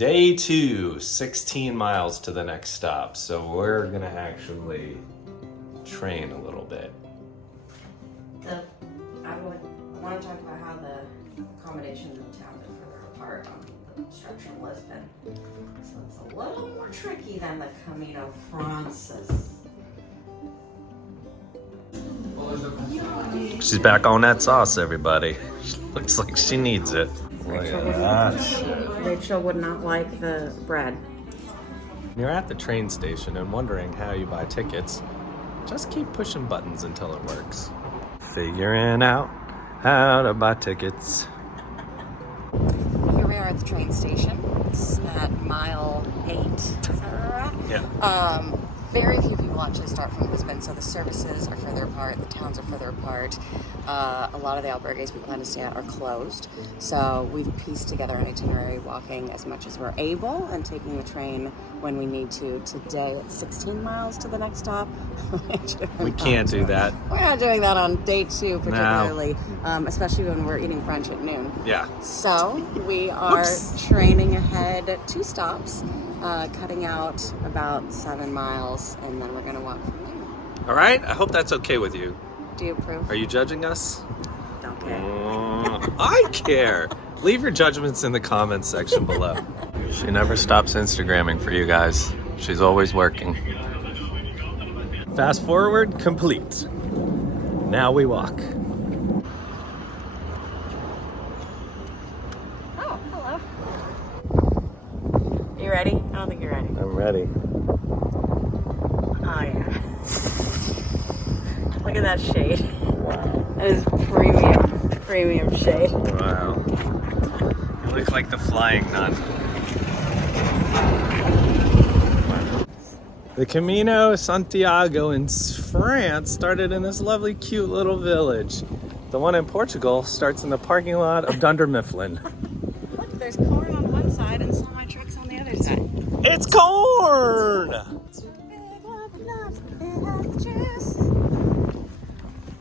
Day 2, 16 miles to the next stop. So we're gonna actually train a little bit. I want to talk about how the accommodations in town are further apart on the stretch from Lisbon. So it's a little more tricky than the Camino Frances. She's back on that sauce, everybody. Looks like she needs it. Look at that. Rachel would not like the bread. You're at the train station and wondering how you buy tickets. Just keep pushing buttons until it works. Figuring out how to buy tickets. Here we are at the train station. It's at mile 8. Is that right? Yeah. Very few people actually start from Lisbon, so the services are further apart, the towns are further apart. A lot of the albergues we plan to stay at are closed. So we've pieced together an itinerary, walking as much as we're able and taking the train when we need to. Today it's 16 miles to the next stop. We can't do that. We're not doing that on day 2 particularly, especially when we're eating French at noon. Yeah. So we are training ahead 2 stops. Cutting out about 7 miles, and then we're gonna walk from there. All right, I hope that's okay with you. Do you approve? Are you judging us? Don't care. I care. Leave your judgments in the comments section below. She never stops Instagramming for you guys. She's always working. Fast forward, complete. Now we walk. Oh, hello. You ready? I don't think you're ready. I'm ready. Oh yeah. Look at that shade. Wow. That is premium shade. Wow. You look like the flying nun. The Camino Santiago in France started in this lovely, cute little village. The one in Portugal starts in the parking lot of Dunder Mifflin. Look, there's corn on one side and semi-trucks on the other side. It's corn!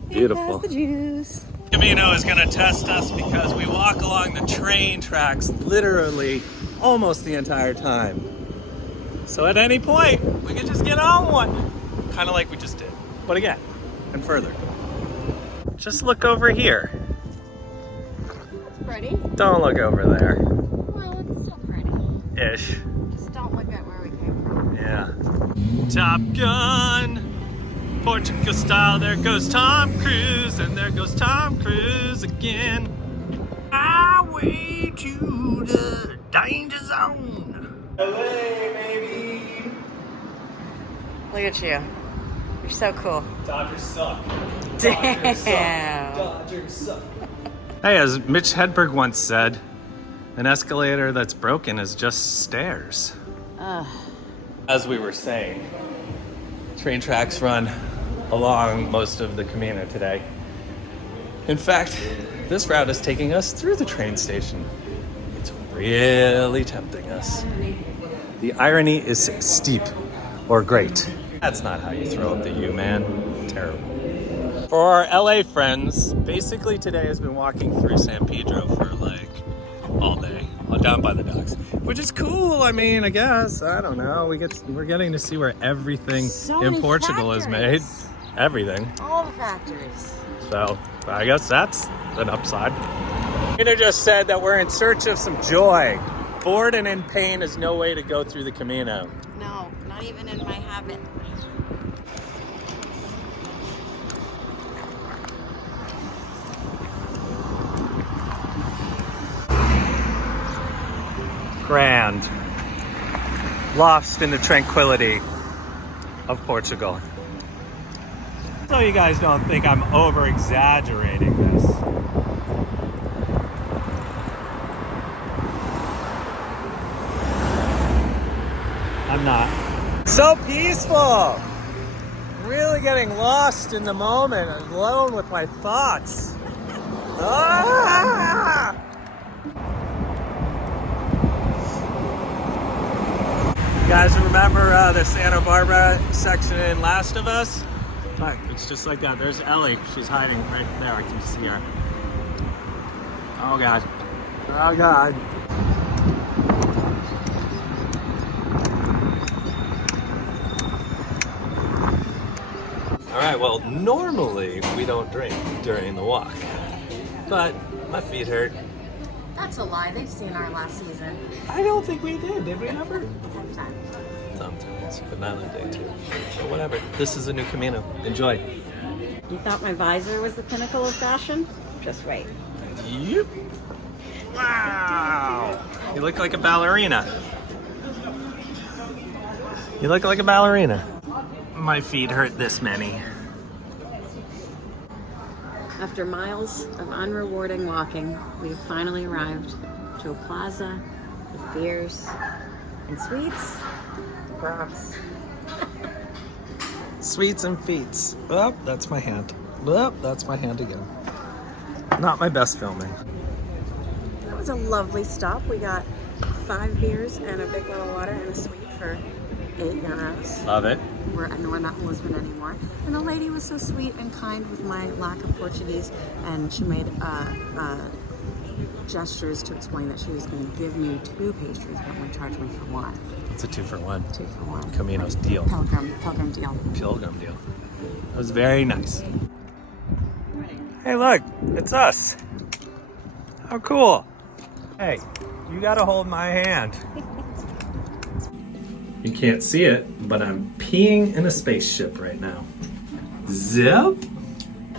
Beautiful. The juice. Camino is gonna test us because we walk along the train tracks literally almost the entire time. So at any point, we can just get on one. Kind of like we just did. But again, and further. Just look over here. It's pretty. Don't look over there. Well, it's still pretty. Ish. Just don't look at where we came from. Yeah. Top Gun. Portugal style. There goes Tom Cruise. And there goes Tom Cruise again. Highway to the danger zone. LA, baby. Look at you. You're so cool. Dodgers suck. Damn. Dodgers suck. Hey, as Mitch Hedberg once said, an escalator that's broken is just stairs. As we were saying, train tracks run along most of the Camino today. In fact, this route is taking us through the train station. It's really tempting us. The irony is steep or great. That's not how you throw up the U, man. Terrible. For our LA friends, basically today has been walking through San Pedro for like all day, down by the docks, which is cool. I mean, I guess, I don't know. We're getting to see where everything in Portugal is made. Everything. All the factories. So I guess that's an upside. Peter just said that we're in search of some joy. Bored and in pain is no way to go through the Camino. No, not even in my habit. Grand. Lost in the tranquility of Portugal. So you guys don't think I'm over-exaggerating this. I'm not. So peaceful! Really getting lost in the moment, alone with my thoughts. Ah! You guys remember the Santa Barbara section in Last of Us? Look, it's just like that. There's Ellie. She's hiding right there. I can see her. Oh God. Oh God. Alright, well, normally we don't drink during the walk, but my feet hurt. That's a lie. They've seen our last season. I don't think we did we ever? Sometimes. Sometimes, but not on day 2. But whatever, this is a new Camino. Enjoy. You thought my visor was the pinnacle of fashion? Just wait. Yep. Wow! You look like a ballerina. You look like a ballerina. My feet hurt this many. After miles of unrewarding walking, we've finally arrived to a plaza with beers and sweets. Gross. Sweets and feets. Oh, that's my hand. Oh, that's my hand again. Not my best filming. That was a lovely stop. We got 5 beers and a big little water and a sweet for €8. Love it. We're not in Lisbon anymore. And the lady was so sweet and kind with my lack of Portuguese, and she made gestures to explain that she was going to give me 2 pastries, but would charge me for 1. It's a 2 for 1. 2 for 1. Camino's deal. Pilgrim deal. Pilgrim deal. It was very nice. Hey, look, it's us. How cool. Hey, you gotta hold my hand. You can't see it, but I'm peeing in a spaceship right now. Zip,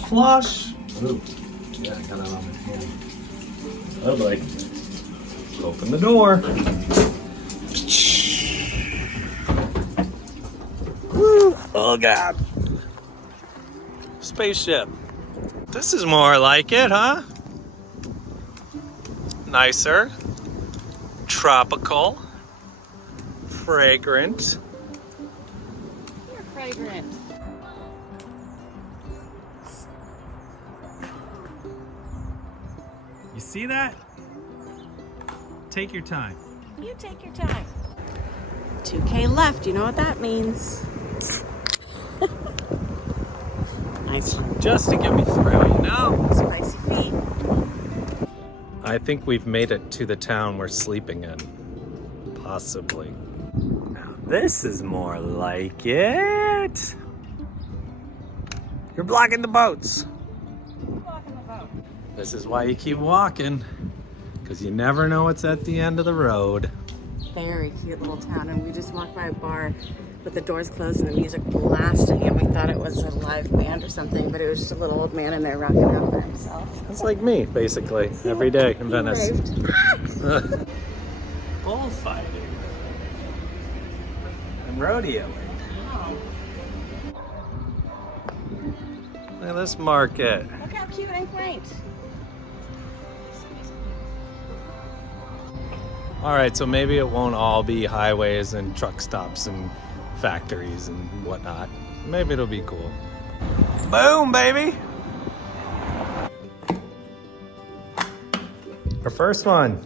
flush. Ooh, yeah, I got it on my hand. Oh boy. Open the door. Woo. Oh God. Spaceship. This is more like it, huh? Nicer. Tropical. Fragrant. You're fragrant. You see that? Take your time. You take your time. 2K left. You know what that means. Nice one. Just to get me through, you know? Spicy feet. I think we've made it to the town we're sleeping in. Possibly. Now this is more like it. You're blocking the boats. Walking the boat. This is why you keep walking, because you never know what's at the end of the road. Very cute little town, and we just walked by a bar with the doors closed and the music blasting, and we thought it was a live band or something, but it was just a little old man in there rocking out by himself. It's like me, basically, every day in Venice. Raved. Bullfighting. And rodeoing. Look at this market. Look how cute and quaint. All right, so maybe it won't all be highways and truck stops and factories and whatnot. Maybe it'll be cool. Boom, baby! Our first one.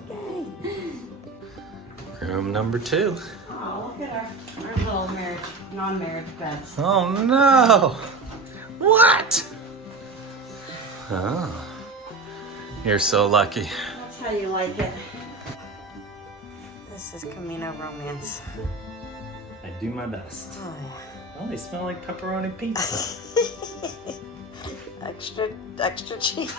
Room number 2. Oh, look at our little non-marriage beds. Oh no! What? Oh, you're so lucky. That's how you like it. This is Camino romance. I do my best. Oh, Oh, they smell like pepperoni pizza. extra cheese.